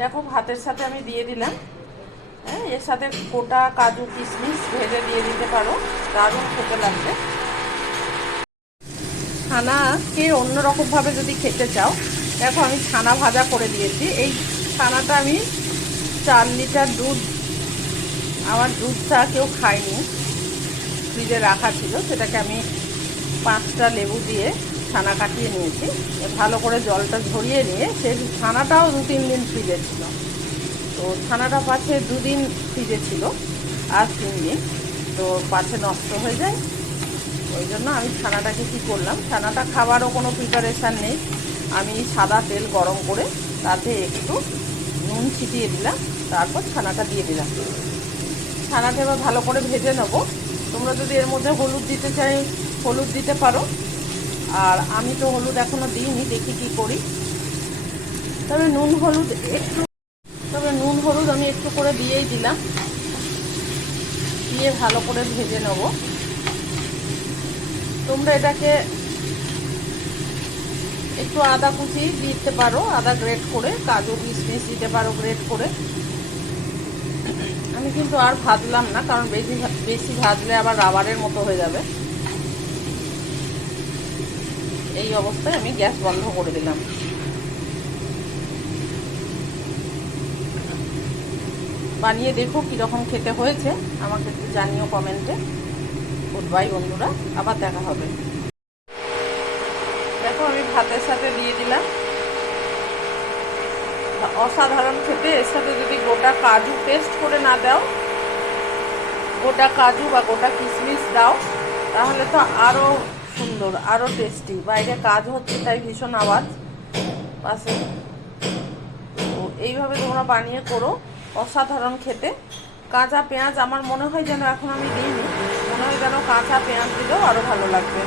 দেখো, ভাতের সাথে আমি দিয়ে দিলাম। হ্যাঁ এর সাথে গোটা কাজু কিশমিশ ভেজে দিয়ে দিতে পারো। দারুণ খেতে লাগবে। ছানাকে অন্যরকমভাবে যদি খেতে চাও, দেখো, আমি ছানা ভাজা করে দিয়েছি। এই ছানাটা আমি চার লিটার দুধ, আমার দুধটা কেউ খায়নি, ফ্রিজে রাখা ছিল। সেটাকে আমি পাঁচটা লেবু দিয়ে ছানা কাটিয়ে নিয়েছি। ভালো করে জলটা ঝরিয়ে নিয়ে সে ছানাটাও দু তিন দিন ফ্রিজে ছিল। তো ছানাটা পাশে দুদিন ফ্রিজে ছিল, আর তিন দিন। তো পাশে নষ্ট হয়ে যায়। ওই জন্য আমি ছানাটাকে কী করলাম, ছানাটা খাবারও কোনো প্রিপারেশান নেই। আমি সাদা তেল গরম করে তাতে একটু নুন ছিটিয়ে দিলাম, তারপর ছানাটা দিয়ে দিলাম। ছানাটা এবার ভালো করে ভেজে নেব। তোমরা যদি এর মধ্যে হলুদ দিতে চাই, হলুদ দিতে পারো। আর আমি তো হলুদ এখনও দিইনি, দেখি কি করি। তবে নুন হলুদ একটু, তবে নুন হলুদ আমি একটু করে দিয়েই দিলাম। দিয়ে ভালো করে ভেজে নেব। তোমরা এটাকে একটু আদা কুচি দিতে পারো, আদা গ্রেট করে, কাজু কিশমিশ দিতে পারো গ্রেট করে। আমি কিন্তু আর ভাজলাম না, কারণ বেশি বেশি ভাজলে আবার রাবারের মতো হয়ে যাবে। এই অবস্থায় আমি গ্যাস বন্ধ করে দিলাম। বানিয়ে দেখো কীরকম খেতে হয়েছে, আমাকে একটু জানিও কমেন্টে। গুড বাই বন্ধুরা, আবার দেখা হবে। দেখো আমি ভাতের সাথে দিয়ে দিলাম। অসাধারণ খেতে, এর সাথে যদি গোটা কাজু পেস্ট করে না দাও, গোটা কাজু বা গোটা কিশমিশ দাও, তাহলে তো আরও সুন্দর আরও টেস্টি বাইরে কাজ হচ্ছে, তাই ভীষণ আওয়াজ। পাশে তো এইভাবে তোমরা বানিয়ে করো, অসাধারণ খেতে। কাঁচা পেঁয়াজ, আমার মনে হয় যেন এখন আমি দিইনি। মনে হয় যেন কাঁচা পেঁয়াজ দিলেও আরও ভালো লাগবে।